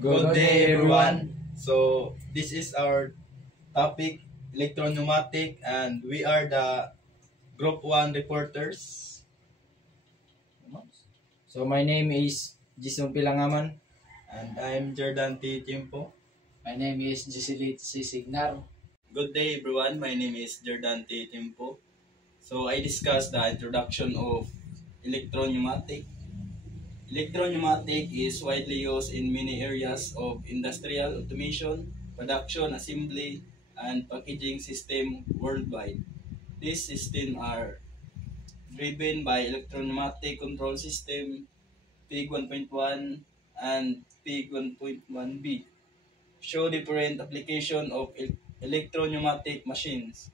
Good day, everyone. So, this is our topic, electro-pneumatic, and we are the Group 1 reporters. So my name is Jason Pilangaman. And I'm Jordan T. Timpo. My name is Jisilit Sisignar. Good day, everyone. My name is Jordan T. Timpo. So, I discussed the introduction of electro-pneumatic. Electro-pneumatic is widely used in many areas of industrial automation, production, assembly, and packaging system worldwide. These systems are driven by electro-pneumatic control system PIG 1.1 and PIG 1.1b. Show different application of electro-pneumatic machines.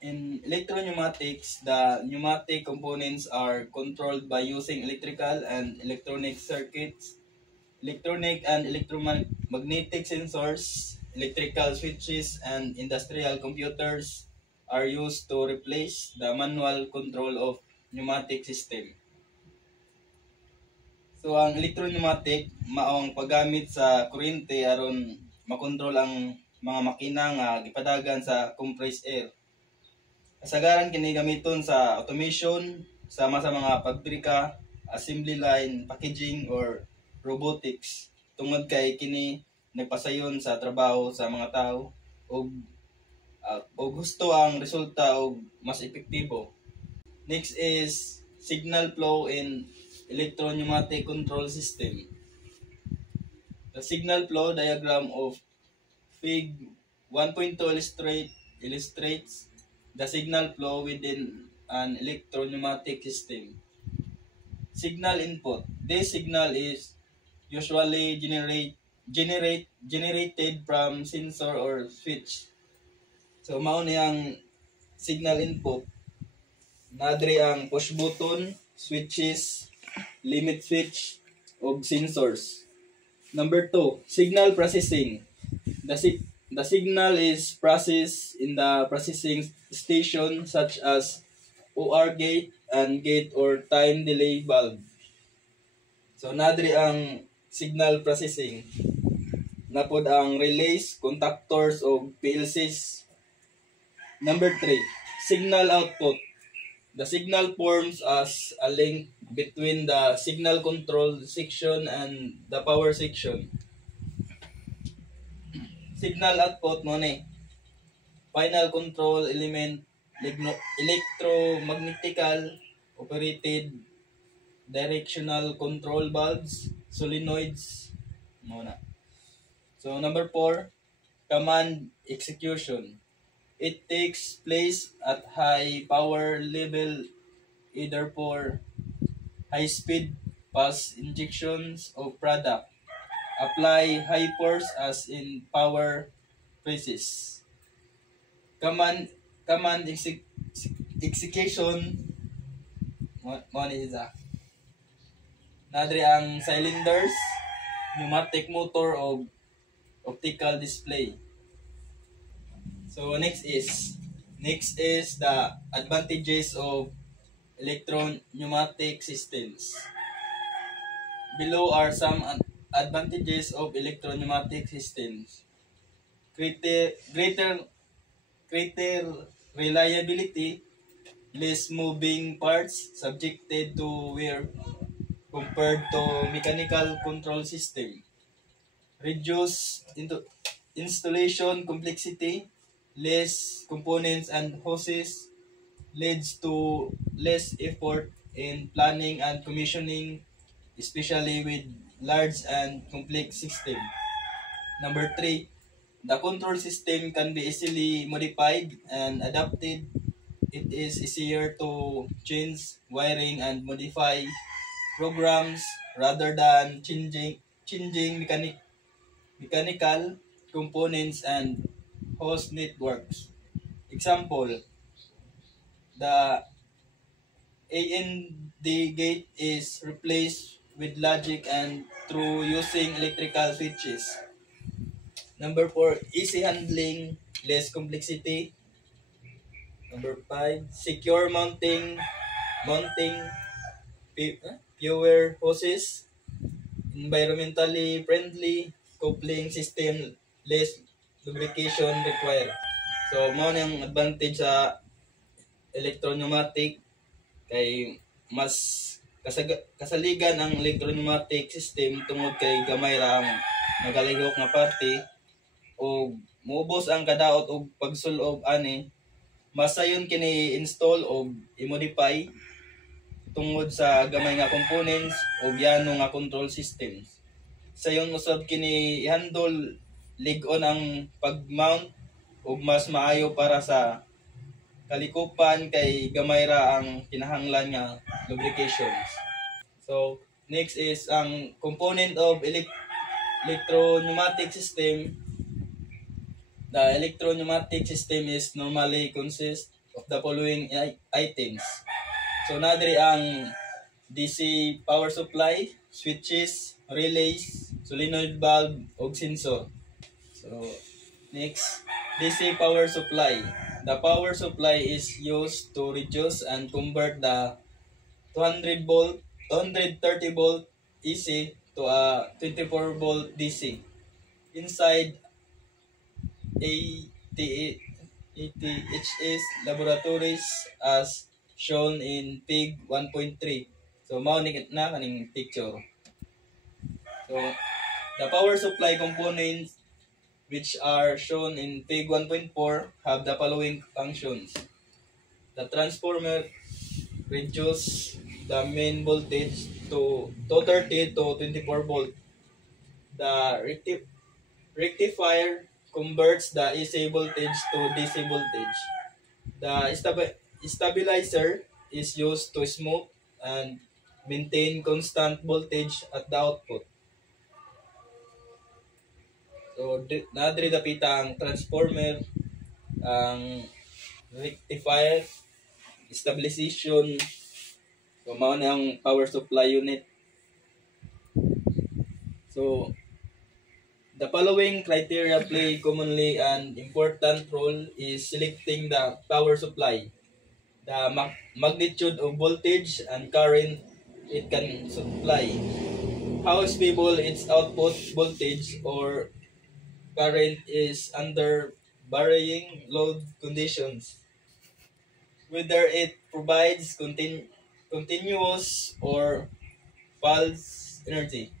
In electro-pneumatics, the pneumatic components are controlled by using electrical and electronic circuits, electronic and electromagnetic sensors, electrical switches, and industrial computers are used to replace the manual control of pneumatic system. So ang electro-pneumatic maong paggamit sa kuryente aron makontrol ang mga makina nga gipadagan sa compressed air. Kasagaran kini gamiton sa automation sama sa mga pabrika, assembly line, packaging or robotics. Tungod kay kini nagpasayon sa trabaho sa mga tao og gusto ang resulta og mas epektibo. Next is signal flow in electro-pneumatic control system. The signal flow diagram of Fig 1.2 illustrates the signal flow within an electro-pneumatic system. Signal input. This signal is usually generated from sensor or switch. So mao niyang signal input. Nadri ang push button, switches, limit switch, ug sensors. Number 2, signal processing. The signal is processed in the processing station such as OR gate and gate or time delay valve. So nadri ang signal processing. Napod ang relays, contactors o PLCs. Number 3, signal output. The signal forms as a link between the signal control section and the power section. Signal output mo ni final control element, electromagnetical operated directional control valves, solenoids muna. So number 4, command execution. It takes place at high power level either for high speed pulse injections of product. Apply high force as in power presses. Command execution mo ni isa. Nadri ang cylinders, pneumatic motor o optical display. So next is the advantages of electro-pneumatic systems. Below are some advantages of electro-pneumatic systems. Greater reliability, less moving parts subjected to wear compared to mechanical control system. Reduce installation complexity, less components and hoses, leads to less effort in planning and commissioning, especially with large and complex system. Number 3, the control system can be easily modified and adapted. It is easier to change wiring and modify programs rather than changing mechanical components and host networks. Example, the AND gate is replaced with logic and through using electrical switches. Number 4, easy handling, less complexity. Number 5, secure mounting, fewer hoses. environmentally friendly, coupling system, less lubrication required. So, mao ang advantage sa electro-pneumatic kay mas kasaligan ang electro-pneumatic system tungod kay gamay ra ang nagalihok nga parte o muubos ang kadaot og pagsulob ani masayon kini install o i-modify tungod sa gamay nga components o yano nga control systems. Sayon usab kini i-handle lig-on ang pag-mount ug mas maayo para sa kalikupan kay gamay ra ang kinahanglan nga lubrications. So, next is ang component of electro-pneumatic system. The electro-pneumatic system is normally consist of the following items. So, nadiri ang DC power supply, switches, relays, solenoid valve, ug sensor. So, next, DC power supply. The power supply is used to reduce and convert the 230 volt AC to a 24 volt DC inside ATHS laboratories as shown in Fig 1.3. So, mao ni na kaning picture. So, the power supply components which are shown in Fig 1.4 have the following functions. The transformer reduces the main voltage to 230 to 24 volt. The rectifier converts the AC voltage to DC voltage. The stabilizer is used to smooth and maintain constant voltage at the output. So, nadiri dapita ang transformer, ang rectifier, stabilization, so mao na ang power supply unit. So, the following criteria play commonly an important role is selecting the power supply. The magnitude of voltage and current it can supply. How stable its output voltage or current is under varying load conditions. Whether it provides continuous or pulse energy.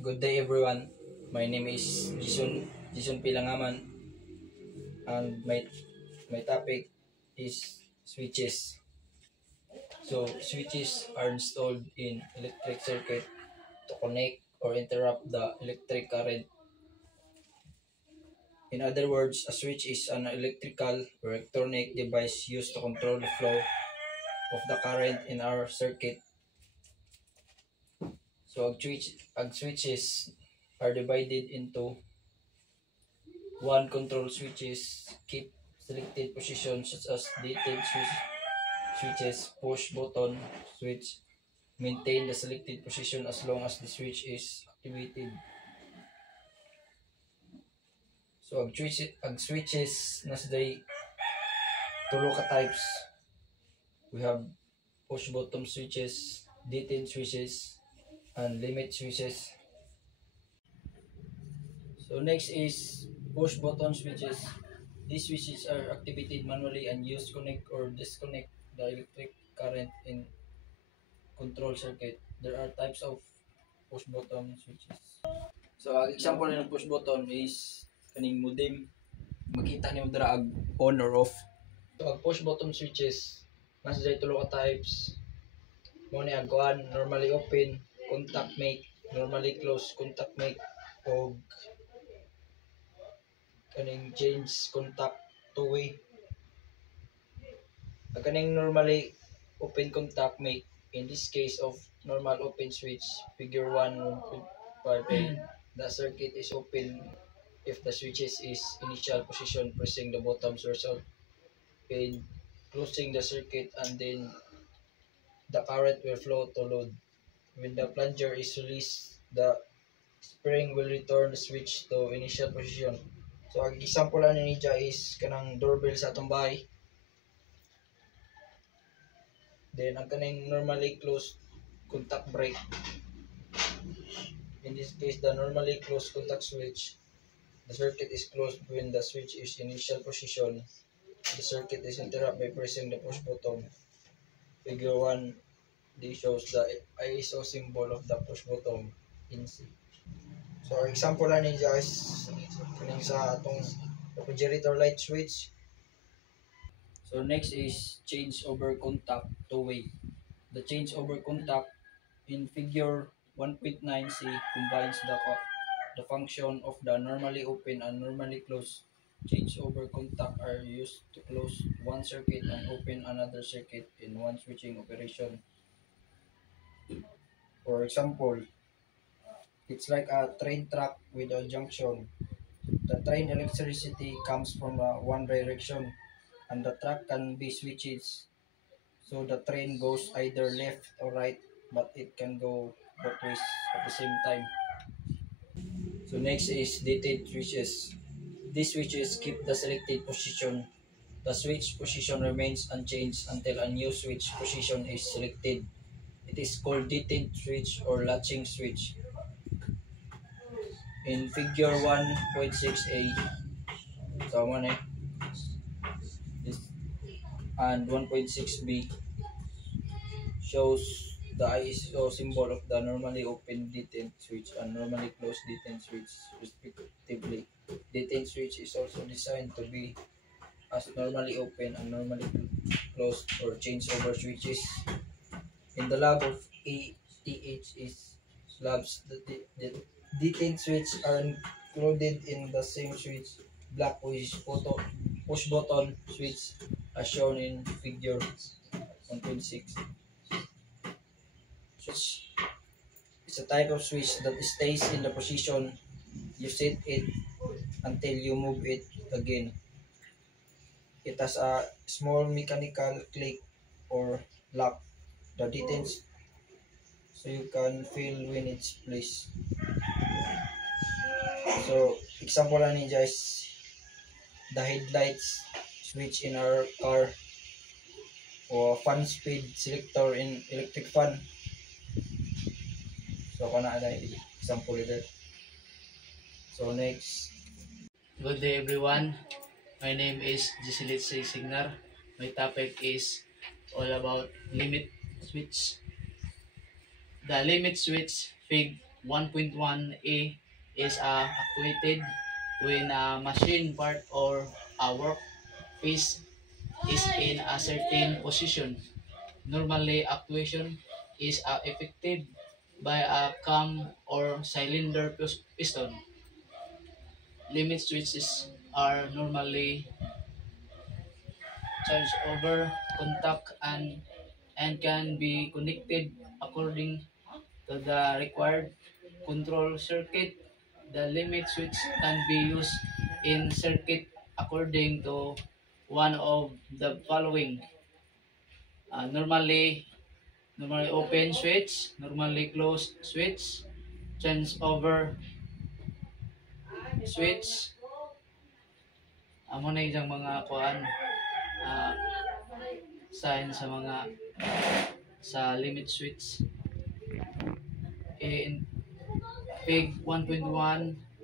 Good day everyone. My name is Jason Pilangaman and my topic is switches. So switches are installed in electric circuit to connect or interrupt the electric current. In other words, a switch is an electrical or electronic device used to control the flow of the current in our circuit. So switches are divided into one control switches keep selected positions such as dated switches, push button switch maintain the selected position as long as the switch is activated. So ang switches nasday tulo ka types. We have push button switches, dated switches, and limit switches. So next is push button switches. These switches are activated manually and used to connect or disconnect the electric current in control circuit. There are types of push button switches. So ang example ng push button is kaning modem. Makita niyo dira ag on or off. So ang push button switches nasa dai tulo ka types. Mo ni ang kuan normally open, contact make, normally close, contact make, o kaning change contact two-way. Ang kaning normally open contact make, in this case of normal open switch, figure 1.5, the circuit is open if the switches is initial position pressing the bottoms result in closing the circuit, and then the current will flow to load. When the plunger is released, the spring will return the switch to initial position. So ang example ani ni is kanang doorbell sa atong bahay. Then ang kaning normally closed contact break. In this case, the normally closed contact switch, the circuit is closed when the switch is in initial position. The circuit is interrupted by pressing the push button. Figure 1D shows the ISO symbol of the push button in C. So, our example na ninyo is kaning sa atong refrigerator light switch. So, next is change over contact two-way. The change over contact in figure 1.9C combines the function of the normally open and normally closed. Changeover contact are used to close one circuit and open another circuit in one switching operation. For example, it's like a train track with a junction. The train electricity comes from one direction and the track can be switches. So the train goes either left or right, but it can go both ways at the same time. So next is detailed switches. These switches keep the selected position. The switch position remains unchanged until a new switch position is selected. It is called detent switch or latching switch. In figure 1.6a, so this and 1.6b shows the ISO symbol of the normally open detent switch and normally closed detent switch respectively. Detent switch is also designed to be as normally open and normally closed or changeover switches. In the lab of ATH labs, the detent switch are included in the same switch block push button switch as shown in figure 1.6. Switch is a type of switch that stays in the position you set it until you move it again. It has a small mechanical click or lock the details so you can feel when it's placed. So example na ninja is the headlights switch in our car or fan speed selector in electric fan. So kana na example ito. So next. Good day everyone. My name is Jisilit Signar. My topic is all about limit switch. The limit switch Fig 1.1a is actuated when a machine part or a workpiece is in a certain position. Normally, actuation is effected by a cam or cylinder piston. Limit switches are normally charged over contact and can be connected according to the required control circuit. The limit switch can be used in circuit according to one of the following. Normally open switch, normally closed switch, changeover switch. Amo na isang mga kuan sign sa limit switch. In Fig 1.1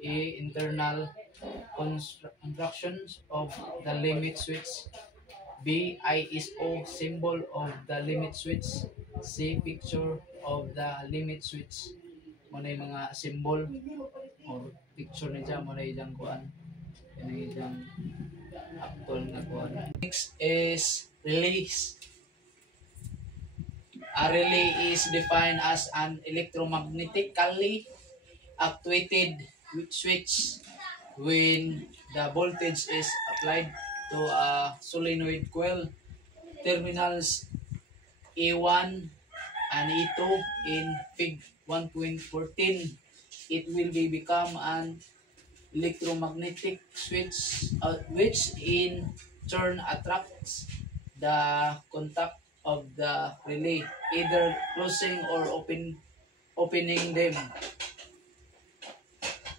internal constructions of the limit switch. B. ISO symbol of the limit switch. C. Picture of the limit switch. Muna yung mga symbol or picture niya muna yung kuan. Yan yung actual na kuan. Next is release. A relay is defined as an electromagnetically actuated switch when the voltage is applied to a solenoid coil. Terminals A1 and A2 in Fig 1.14. It will become an electromagnetic switch which in turn attracts the contact of the relay, either closing or opening them.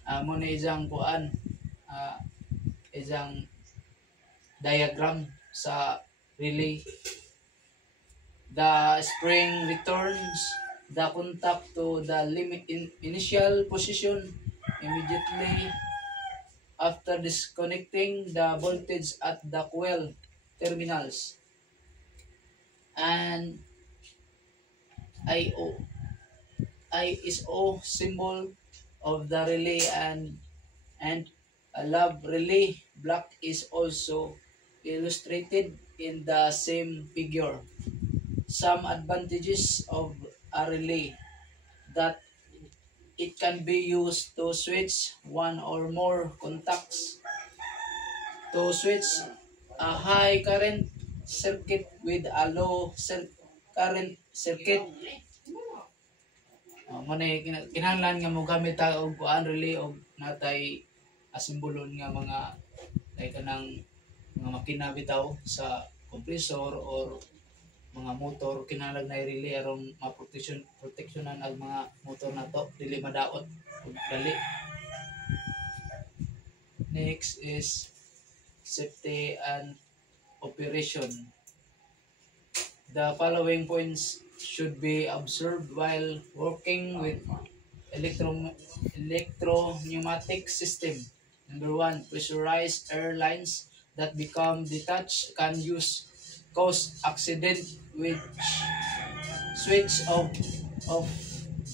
Muna isang kuan, isang diagram sa relay. The spring returns the contact to the initial position immediately after disconnecting the voltage at the coil terminals. And IO ISO symbol of the relay and a lab relay block is also illustrated in the same figure. Some advantages of a relay: that it can be used to switch one or more contacts, to switch a high current circuit with a low current circuit. Mo na kinahanglan nga mo gamit ta og kuan relay og natay asimbolon nga mga like kanang mga makina bitaw sa compressor or mga motor, kinahanglan na relay aron proteksyonan ang mga motor nato dili madaot ug dali. Next is safety and operation. The following points should be observed while working with electro-pneumatic system. Number 1, pressurized air lines that become detached can cause accident with switch of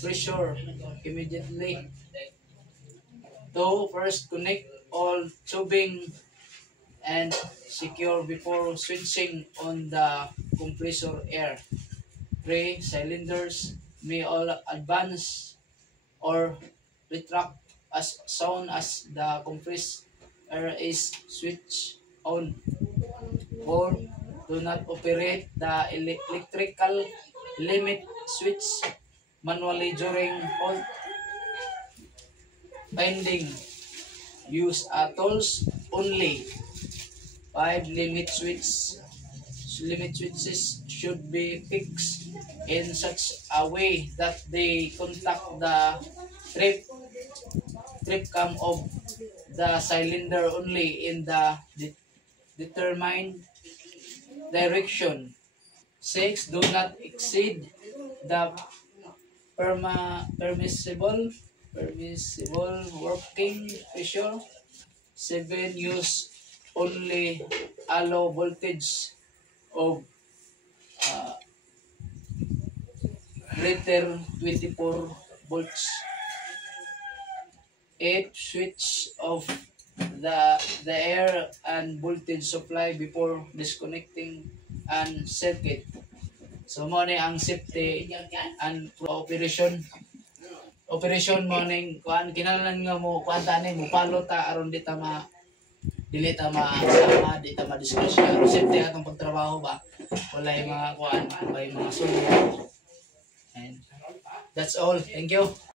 pressure immediately. So first connect all tubing and secure before switching on the compressor air. 3, cylinders may all advance or retract as soon as the compressed air is switched on. 4, do not operate the electrical limit switch manually during fault finding. Use a tools only. 5, limit switches should be fixed in such a way that they contact the trip cam of the cylinder only in the determined direction. 6, do not exceed the permissible working pressure. 7, use only a low voltage of greater 24 volts. 8, switch off the air and voltage supply before disconnecting and circuit. So mo ni ang safety and operation mo ning kuan kinahanglan nga mo kuan tani mo follow ta aron di ta ma-discuss aron safety atong pagtrabaho ba walay mga kuan walay mga sulod. And that's all. Thank you.